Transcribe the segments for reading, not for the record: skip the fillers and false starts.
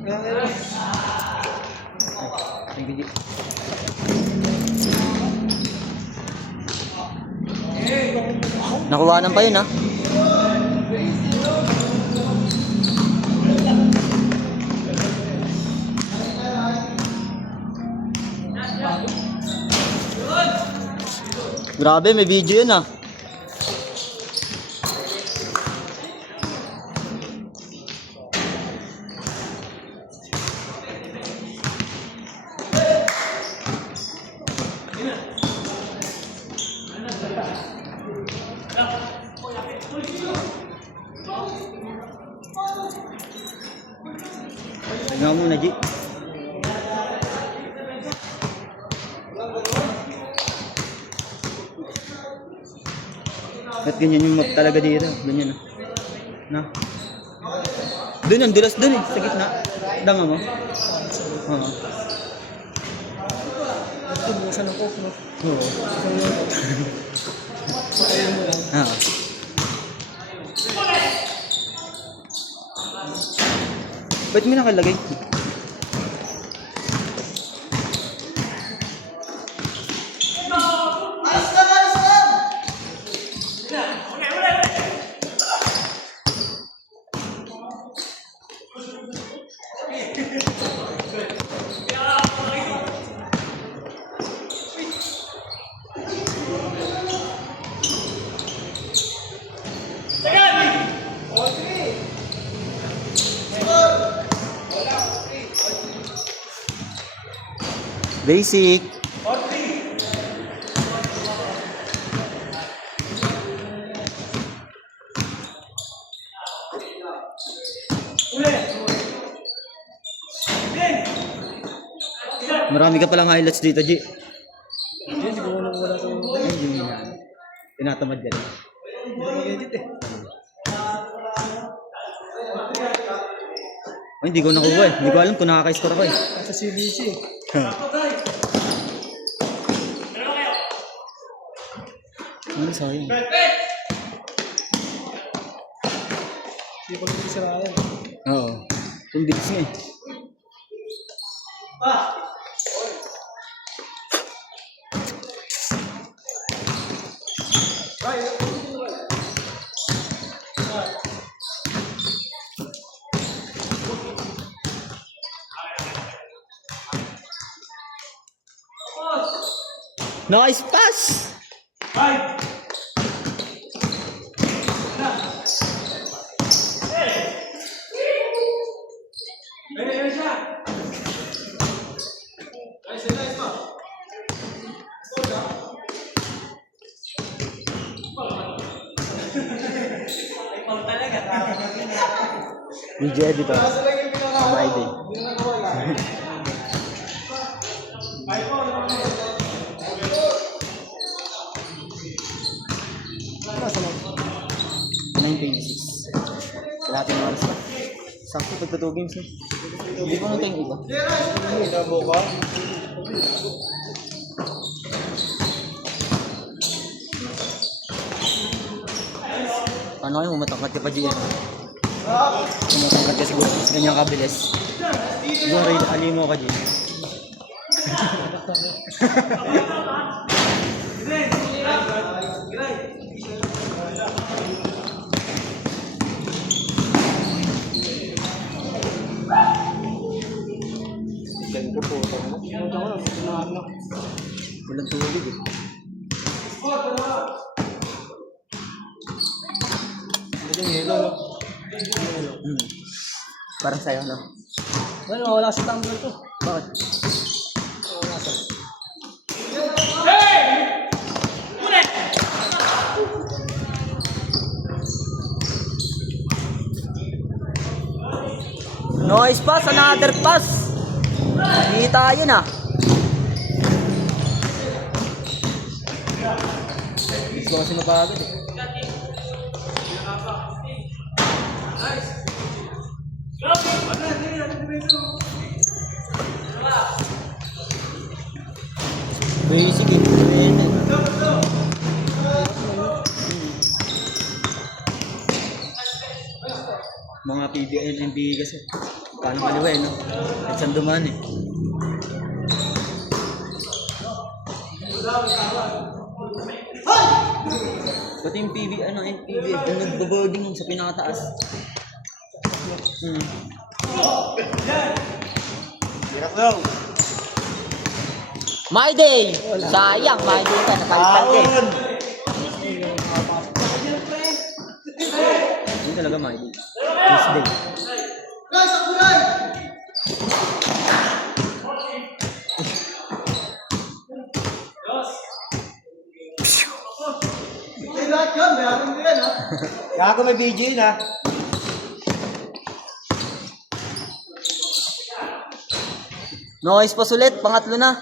Thank you, G. Nakuhanan pa yun, ha? Grabe, may video yun, ah. Tingnan mo muna, G. At ganyan yung map talaga dito. Ganyan, na. Doon yan, dulas doon eh. Sa gitna. Dama mo. Oo. Ito, bukasan ng coke, no? Oo. Pakain mo lang. Oo. Ba't mo nakalagay? Basic. Marami ka palang highlights dito, G. Hindi, siguro nang wala sa mga. Ay, yun yan. Tinatamad yan. Hindi ko mag-edit eh. Oh, hindi ko nakuha eh. Hindi ko alam kung nakaka-score ako eh. Sa CBC eh. Ano sayang? Hindi ko lang isirayan. Oo. Kung bilis nga eh. Nice pass! Video editor. My day. Nasa lang. 9:26. Kalahati ng oras pa. Sakto pagka 2 games eh. Hindi ko nang tingin iba. Hindi, nabo ka. Paano kayo matangkat ka pa dyan? Matangkat ka siguro sa ganyang kabilis. Siguro alimo ka dyan. Ganito po. Punta ko lang. Sinahan. Walang tulog eh. Ito yung yelo, no? Hmm. Parang sa'yo, no? Well, wala sa tumbler to. Bakit? Wala sa. Nice pass, another pass. Hindi tayo na. Gusto kasi mapagod eh. Basic eh. Mga PBL, NBA kasi. Paano kaliwa eh, no? Kahit saan dumaan eh. Pati yung PB, ano, NPB, yung nagbo-boarding yung sa pinakataas. Hirap daw. My day! Sayang, my day ka, napalitan eh. Hindi talaga my day. Tuesday. Gago may BJ na. Noise pa sulit, pangatlo na.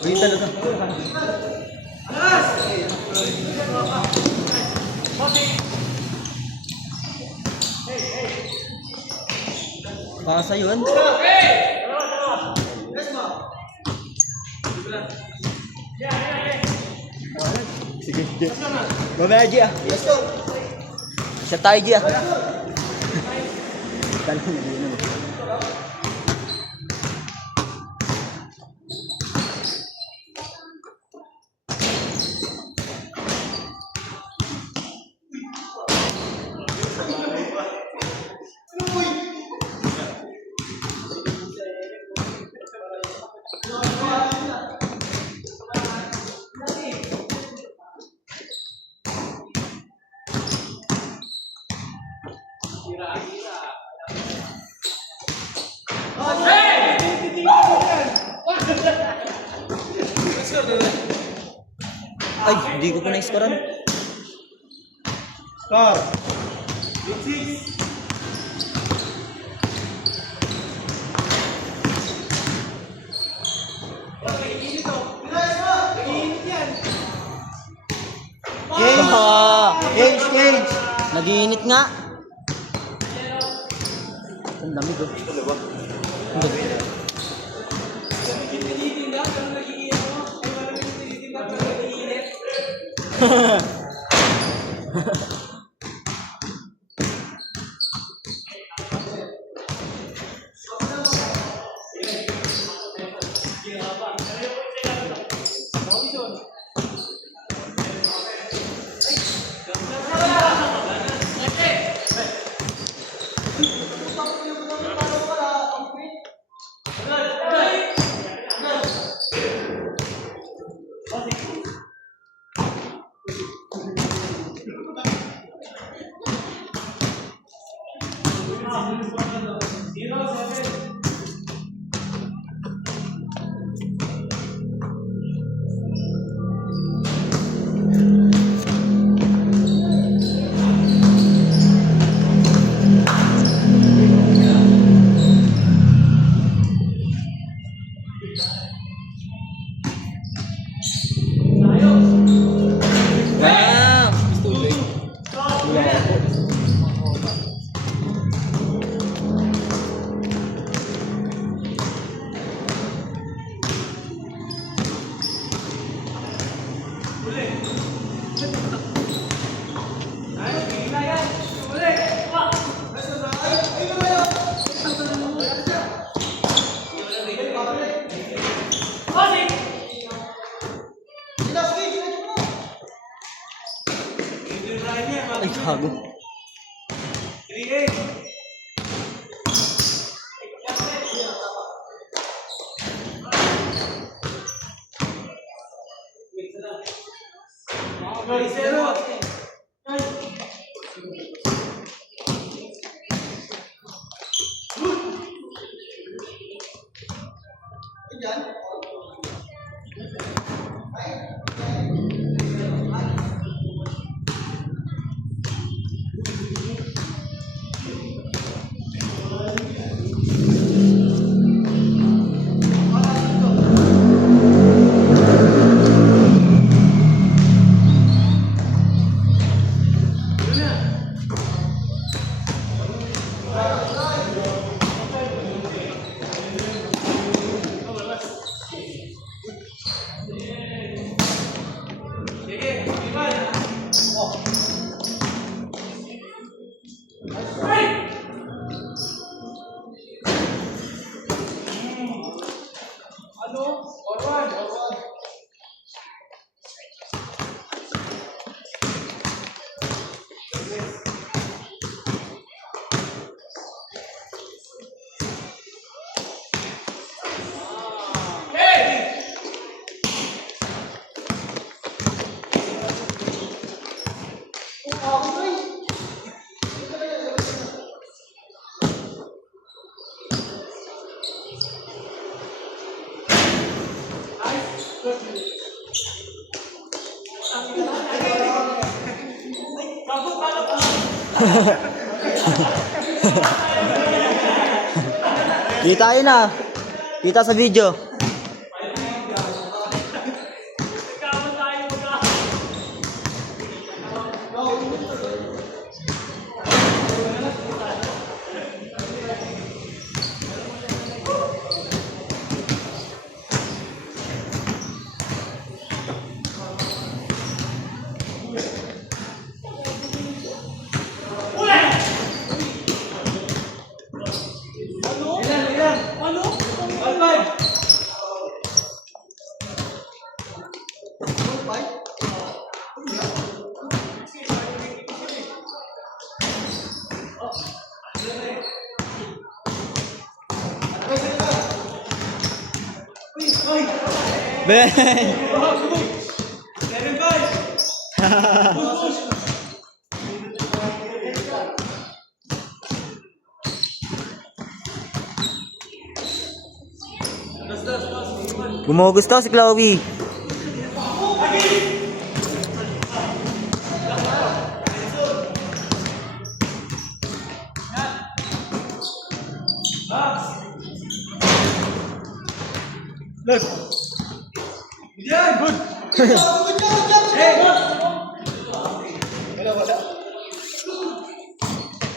Ayun talaga. Pasa yun. Sige, sige. Mamaya, G ah. Yes, go. Siya tayo, G ah. Tanong na din naman. Ay, hindi ko pa na-scorean. Score. Change, change. Nag-iinit nga. Ang dami ko. Ang dami. Ay, gago. Kita yun ah. Kita sa video. Ben! Gumugos daw si Chloe.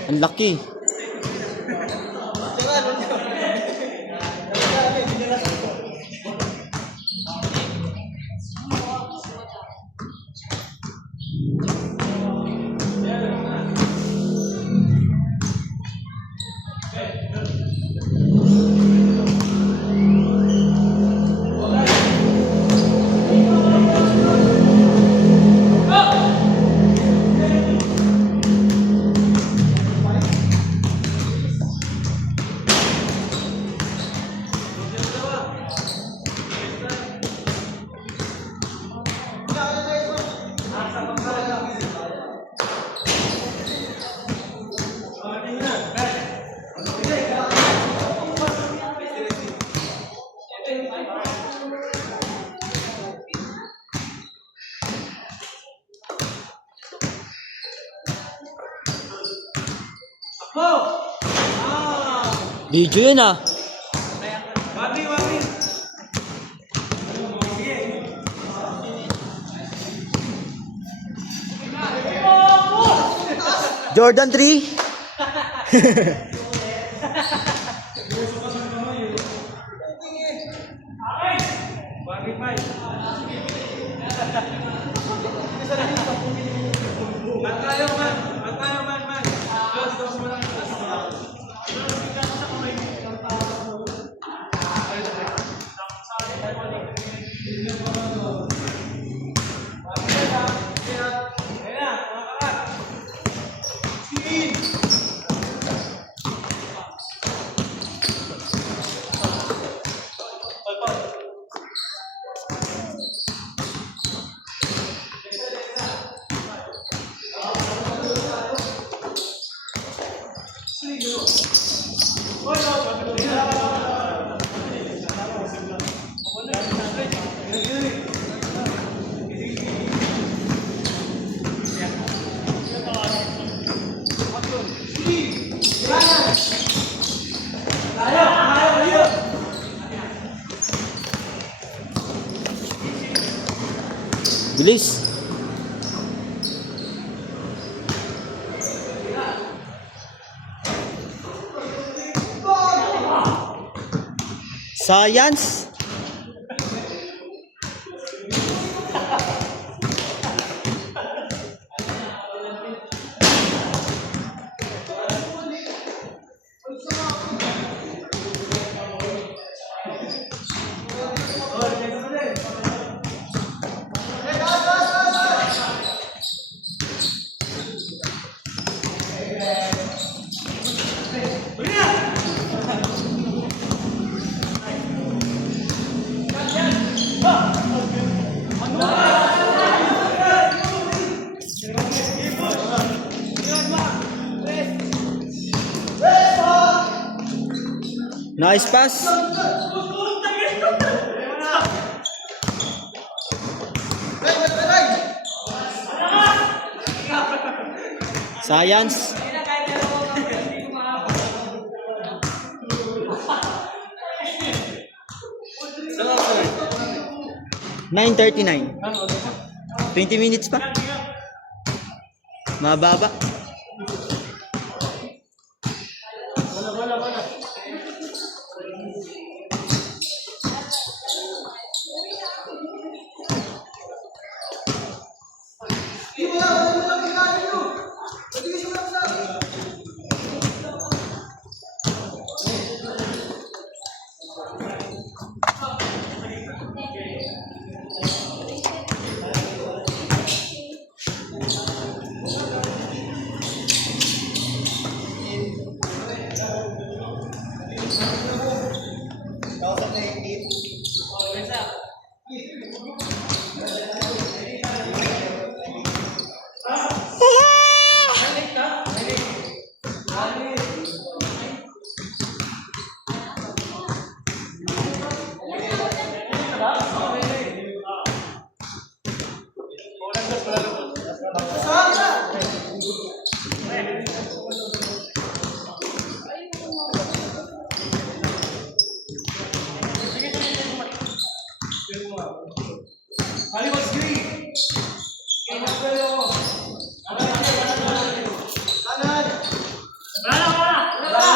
Ang laki. Video yun ah. Jordan 3. Bilis. Science. Nice pass. Science. Saan ako sir? 9:39. Ano? 20 minutes pa. Mababa. Wala.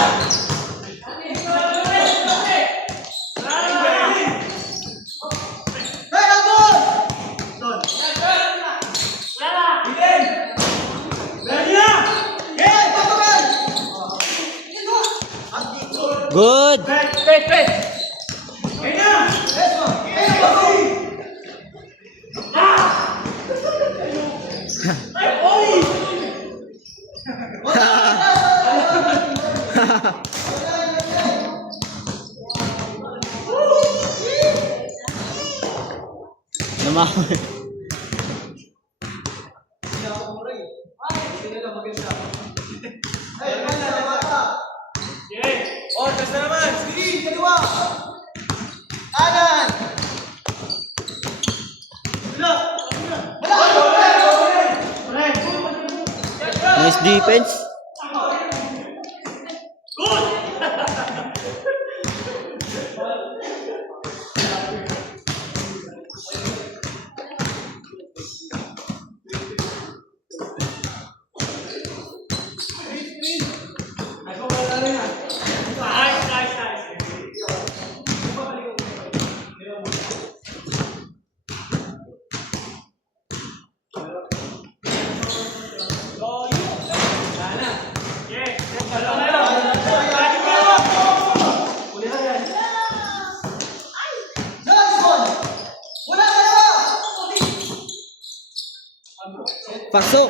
Good. Naman. Oh, tas na naman! Kanan! Nice defense. Pasok.